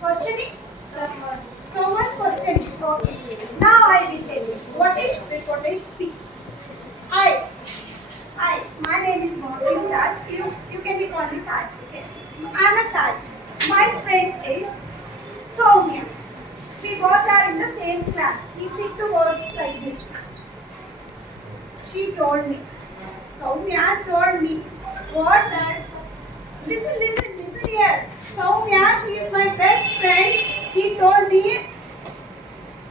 Questioning? Someone questioning. Okay. Now I will tell you. What is reported speech? Hi. Hi. My name is Mohsin Taj. You can be called me Taj. Okay. I am a Taj. My friend is Soumya. We both are in the same class. We sit to work like this. She told me. Soumya told me. What? Listen here. Soumya, she is my best friend. She told me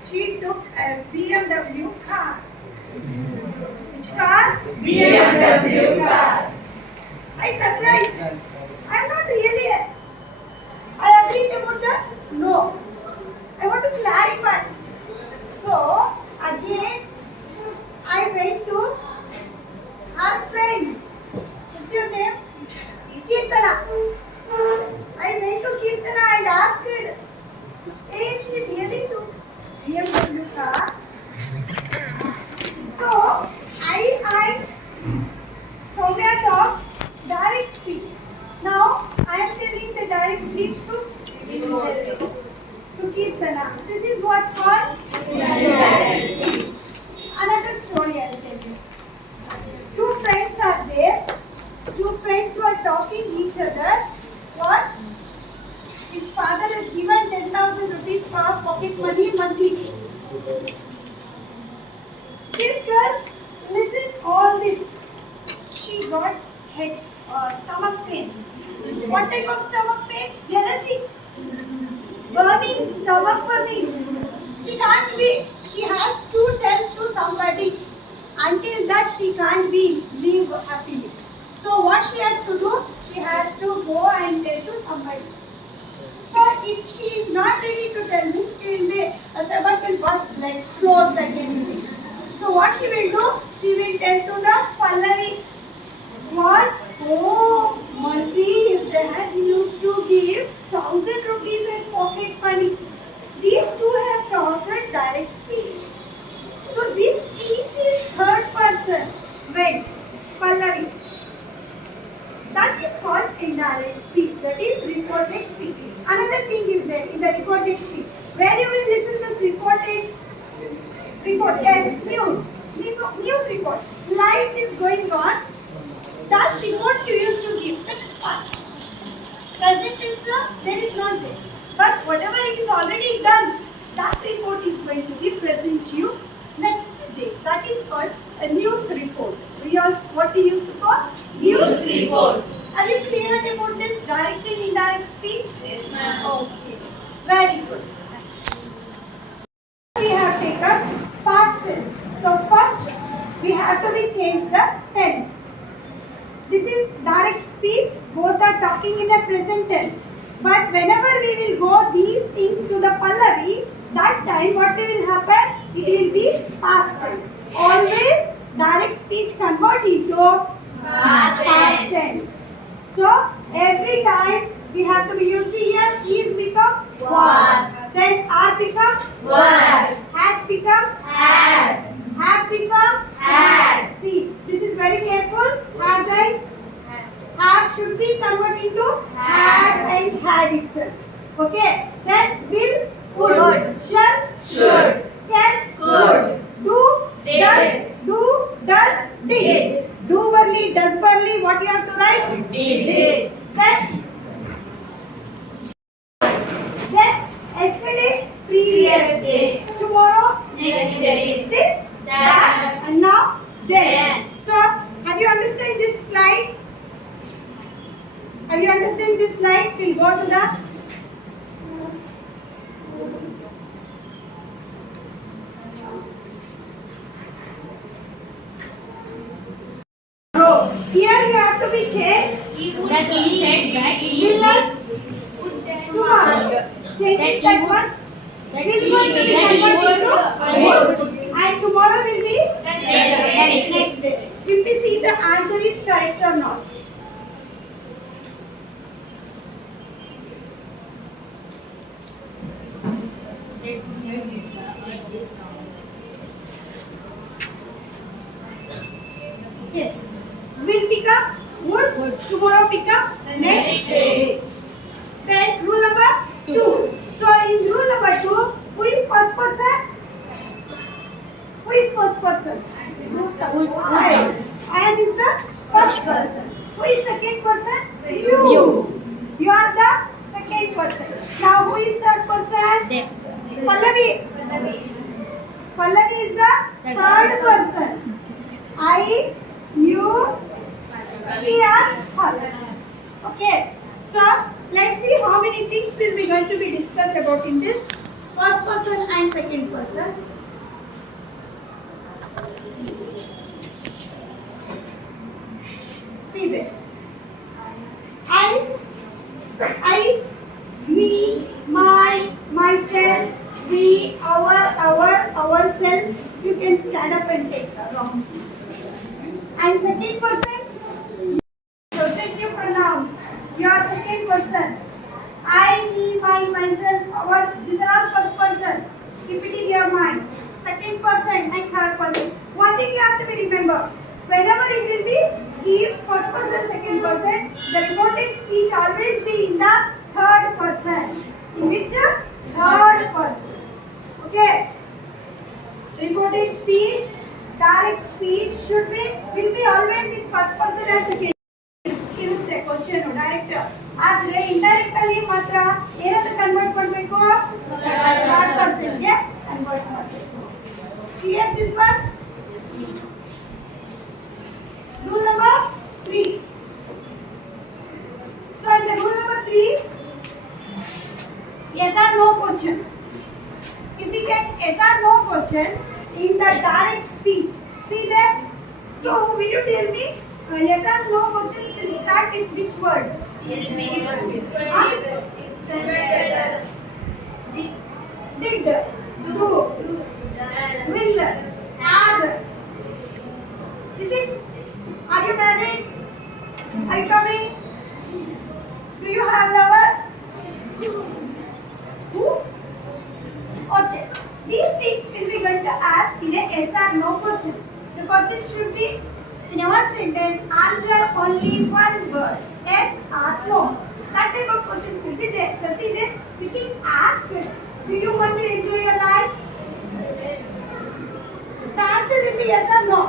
she took a BMW car. Which car? BMW car. I surprised. I'm not really. I agreed about that? No. I want to clarify. So, again, I went to her friend. What's your name? Kirtana. I went to Kirtana and asked her, hey, she really took BMW car. So, I Soumya talk direct speech. Now, I am telling the direct speech to Sukirtana. This is what called direct speech. Another story I will tell you. Two friends are there. Two friends were talking each other. What? His father has given 10,000 rupees for pocket money monthly. This girl listened all this. She got stomach pain. What type of stomach pain? Jealousy. Burning, stomach burning. She can't be. She has to tell to somebody. Until that she can't be live happily. So what she has to do? She has to go and tell to somebody. So if she is not ready to tell, means she will be a stomach will burst like slows like anything. So what she will do? She will tell to the Pallavi. What? Oh, Manvi, his dad used to give 1,000 rupees as pocket money. These two have talked direct speech. So this speech is third person. When? Pallavi. That is called indirect speech. That is reported speech. Another thing is there in the reported speech. Where you will listen this reported report. Yes, news. News report. Life is going on. That report you used to give. That is past. Present is there is not there. But whatever it is already done, that report is going to be present to you next day. That is called a news report. What we used to call? News report. Are you clear about this direct and indirect speech? Yes, ma'am. Okay. Very good. We have taken past tense. So first we have to be changed the tense. This is direct speech. Both are talking in a present tense. But whenever we will go these things to the Pallavi, that time what will happen? It will be past tense. Always direct speech convert into past tense. So every time we have to be using here is become was. Then are become Was. has become Has. have become Had. See, this is very careful. Has and have should be converted into had and had itself. Okay. Then will, Would. shall, Should. can, Could. do, Did. does, did. Did. Do barley, does barley. What you have to write? Did. Then yesterday, previous day. Tomorrow, Next day. this, that, and now, then. So, have you understood this slide? Have you understood this slide? We'll go to the row. Here you have to be changed. That he said that Will and tomorrow. Changing that one. Will going to be converted to would. And tomorrow will be next day. Will we see the answer is correct or not? Yes. Will become would. Tomorrow become next day. Then rule number Who's I. I am is the first person. Who is second person? You. You are the second person. Now who is third person? Them. Pallavi. Pallavi is the third person. I, you, she and her. Okay. So let's see how many things will be going to be discussed about in this first person and second person. See there. I, me, my, myself, we, ourself. You can stand up and take a round. And second person, possessive pronouns. You are second person. I, me, my, myself, ours. These are all first person. Keep it in your mind. Second person and third person. One thing you have to be remember. Whenever it will be if first person, second person, the reported speech always be in the third person. In which third person. Okay. Reported speech, direct speech will be always in first person and second. ಇರುತ್ತೆ question direct ಆದ್ರೆ indirect ಅಲ್ಲಿ ಮಾತ್ರ ಏನಂತ convert ಮಾಡಬೇಕು third person ಗೆ convert ಮಾಡಬೇಕು clear this one rule number 3 so in the rule number 3 yes or no questions if we get yes or no questions in the direct speech see that so will you tell me yes or no questions will start with which word? Did, do, will, are. Is it? Are you married? Are you coming? Do you have lovers? Who? Okay. These things will be going to ask in a yes or no questions. The questions should be in a one sentence, answer only one word, yes or no. That type of questions will be there. So see there, you can ask, do you want to enjoy your life? The answer will be yes or no.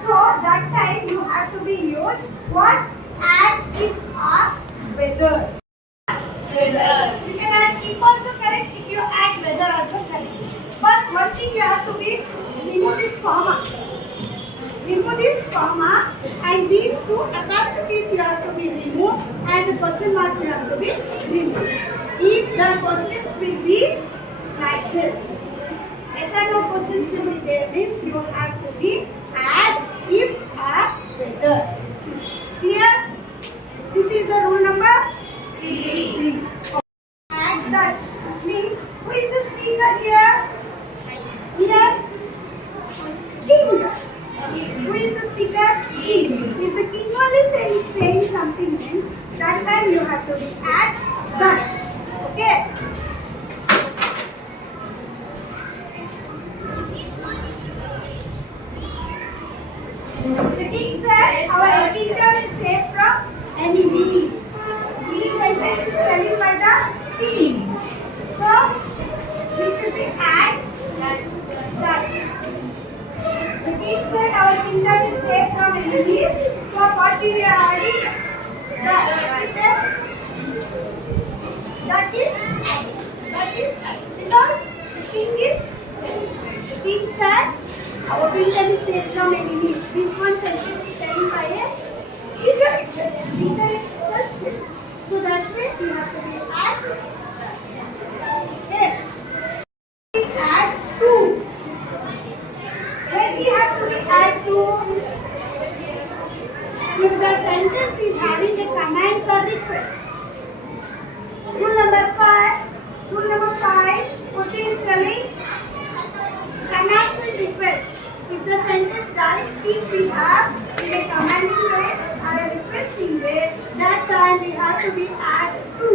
So that time you have to be used what? Add, if or whether. You can add if also correct, if you add whether also correct. But one thing you have to be, remove this comma. Remove this comma and these two apostrophes you have to be removed and the question mark you have to be removed. If the questions will be like this, yes or no questions will be there means you have to be add, if or whether. Clear? This is the rule number 3. Add that means who is the speaker here? Here, king. Who is the speaker? King. If the king only saying something means that time you have to be add that. Okay. The king said, our kingdom is safe from enemies. This sentence is spelled by the king. So we should be add that. The king said our kingdom is safe from enemies. So what we are adding? That is because the king said our kingdom is safe from enemies. This one sentence is telling by a speaker itself. Speaker is self. So that's why we have to be add. Okay. We add two. When we have to be add to, if the sentence is having a commands or request. Rule number 5, what is telling? Commands and requests. If the sentence direct speech we have in a commanding way or a requesting way, that time we have to be add to.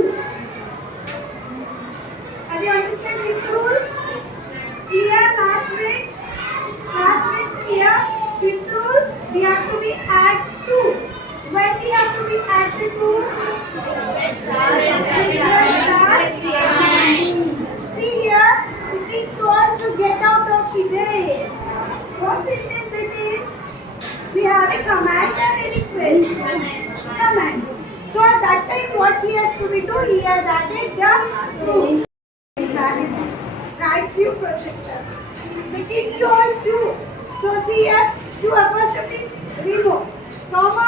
Have you understood fifth rule? Clear last page? Last page clear? Fifth rule, we have to be add to. When we have to be added to? See here, the king told to get out of there. What sentence that is? It told to. So see here, two apostrophes, remove. Comma,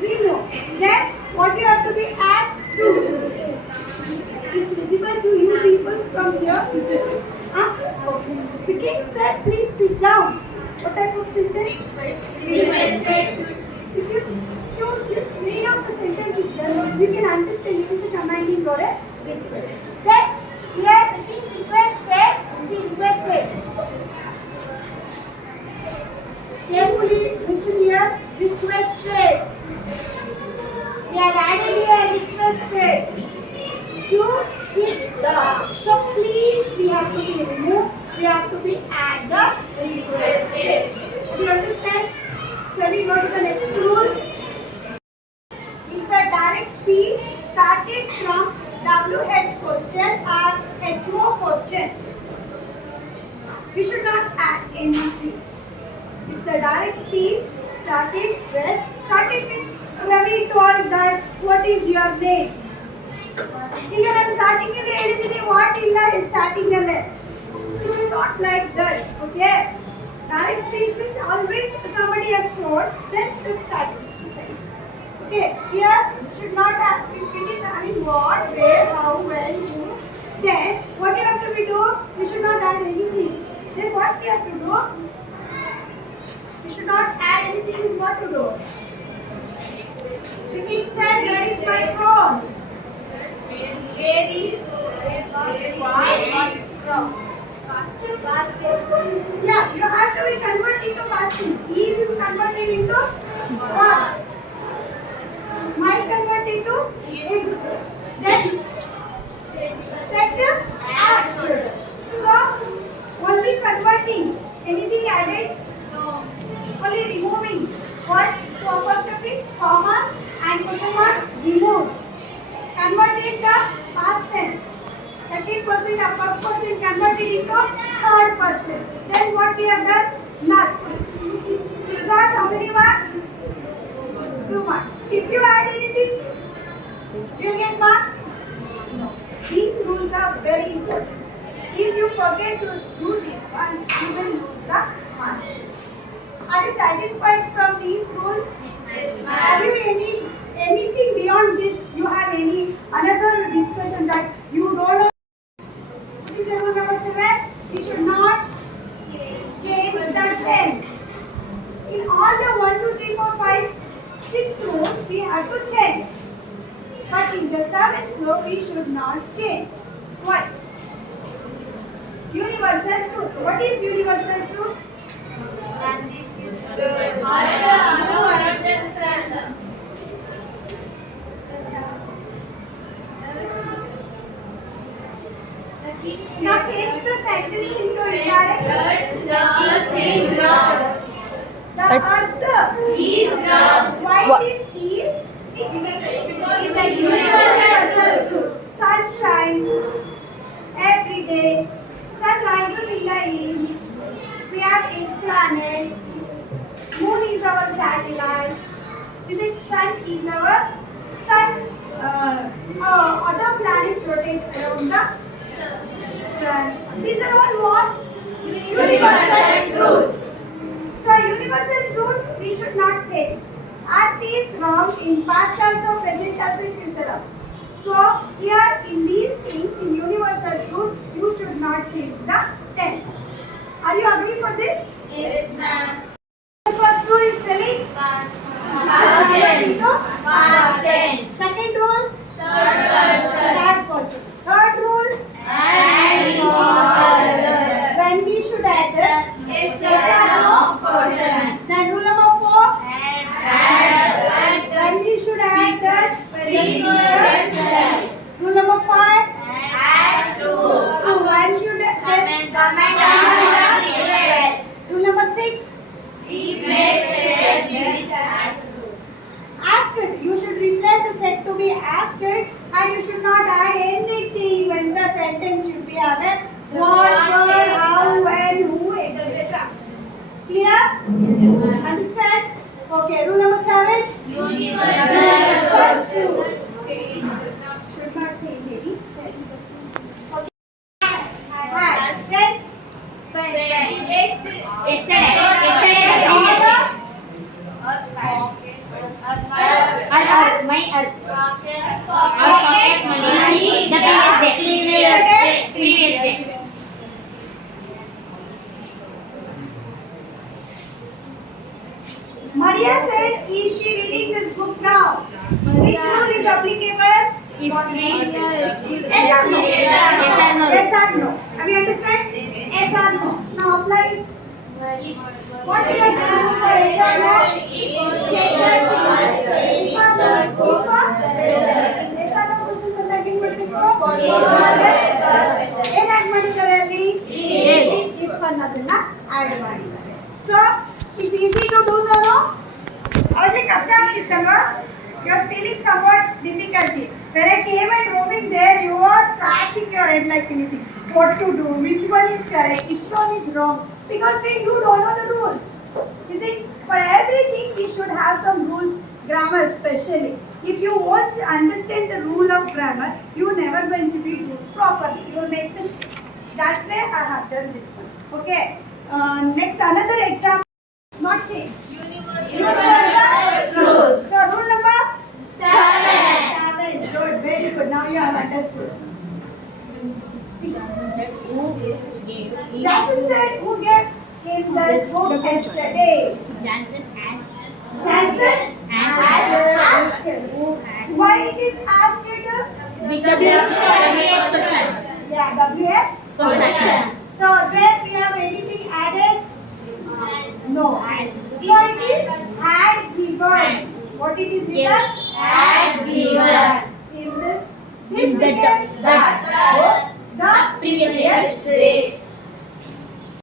remove. Then what you have to be add to. It's visible to you people from here. This is okay. The king said, please sit down. What type of sentence? If you just read out the sentence itself, you can understand it is a commanding or a request. Then here the king requested. See, requested. Carefully listen here. Requested. We have added here requested to sit down. So please, we have to be removed. We have to be add the requested. Do you understand? Shall we go to the next rule? If a direct speech started from WH question or HO question, we should not add anything. If the direct speech started means Ravi told that what is your name? ಈಗ ನಾನು starting ಅಲ್ಲಿ ಹೇಳಿದ್ದೀನಿ what ಇಲ್ಲ starting ಅಲ್ಲೇ it is not like that. Okay, direct speech means always somebody has told, then the starting sentence. Okay, here should not have, if it is having what, where, how, when, who, then what you have to be do, we should not add anything. Then what we have to do, we should not add anything, is what to do. The king said, where is my throne? Where is Yeah, you have to be converted into past tense. Is converted into past. My converted to is. Then set asked. So only converting. Anything added? No. Only removing. What? Two apostrophes, commas, and question mark removed. Converted the past tense. Second person, the first person converted into third person. Then what we have done? Null. We got how many marks? 2 marks. If you add anything, you will get marks? No. These rules are very important. If you forget to do this one, you will lose the marks. Are you satisfied from these rules? Yes, ma'am. Have you anything beyond this? You have any another discussion that you don't know? What is the rule number 7? We should not change the tense. In all the 1, 2, 3, 4, 5, 6 rules, we have to change. But in the 7th rule, we should not change. Why? Universal truth. What is universal truth? And this is the sun. Now change the sentence into indirect. The earth is round. The earth Is round. Why this is? Because it's a Universal truth. Sun shines every day. Sun rises in the east. We have 8 planets. Moon is our satellite. Is it sun is our sun? Other planets rotate around the sun. These are all what? Universal truths. So universal truth we should not change. Earth is round in past also, present also, in future also. So here in these things, in universal truth, you should not change the tense. Are you agree for this? Yes, ma'am. The first rule is telling Past into Past tense. second rule Third person. third person. Third rule And in order. when we should add the Yes, or no questions. Then rule number 4 And when we should add that Yes. Rule number 5 Add to. when should Comment yes. Rule number 6 Replace set with asked. asked. You should replace the set to be asked and you should not add anything when the sentence should be have a what, where, how, when, who, etc. Clear? Understand? Okay, rule number 7 Universal truth. should not change any tense. Okay. Had. Then Friend. Yes or no? Yes or no? Have you understand? Yes or no? Now apply. What we have to do for yes or no? If or no? Yes or no question ಬಂದಾಗ ಏನು ಮಾಡಬೇಕು? ಏನು add ಮಾಡಿದ್ದಾರೆ ಅಲ್ಲಿ? If ಅನ್ನೋದನ್ನ add ಮಾಡಿದ್ದಾರೆ. So it's easy to do no? ಅವರಿಗೆ ಕಷ್ಟ ಆಗ್ತಿತ್ತಲ್ವಾ? You are feeling somewhat difficulty. When I came and roaming there, you were scratching your head like anything. What to do? Which one is correct? Which one is wrong? Because you don't know the rules. Is it? For everything, we should have some rules. Grammar especially. If you won't understand the rule of grammar, you are never going to be do properly. You will make mistakes. That's where I have done this one. Okay. Next, another example. Not change. Universal truth. So rule number 7. Good, very good. Now you have understood. See. Jason said, who gave him this book yesterday? Jansen asked him. Why it is asked it? Yeah, WH questions. So there we have anything added? No. So it is had given. What it is written? Had given. In this became The the previous day.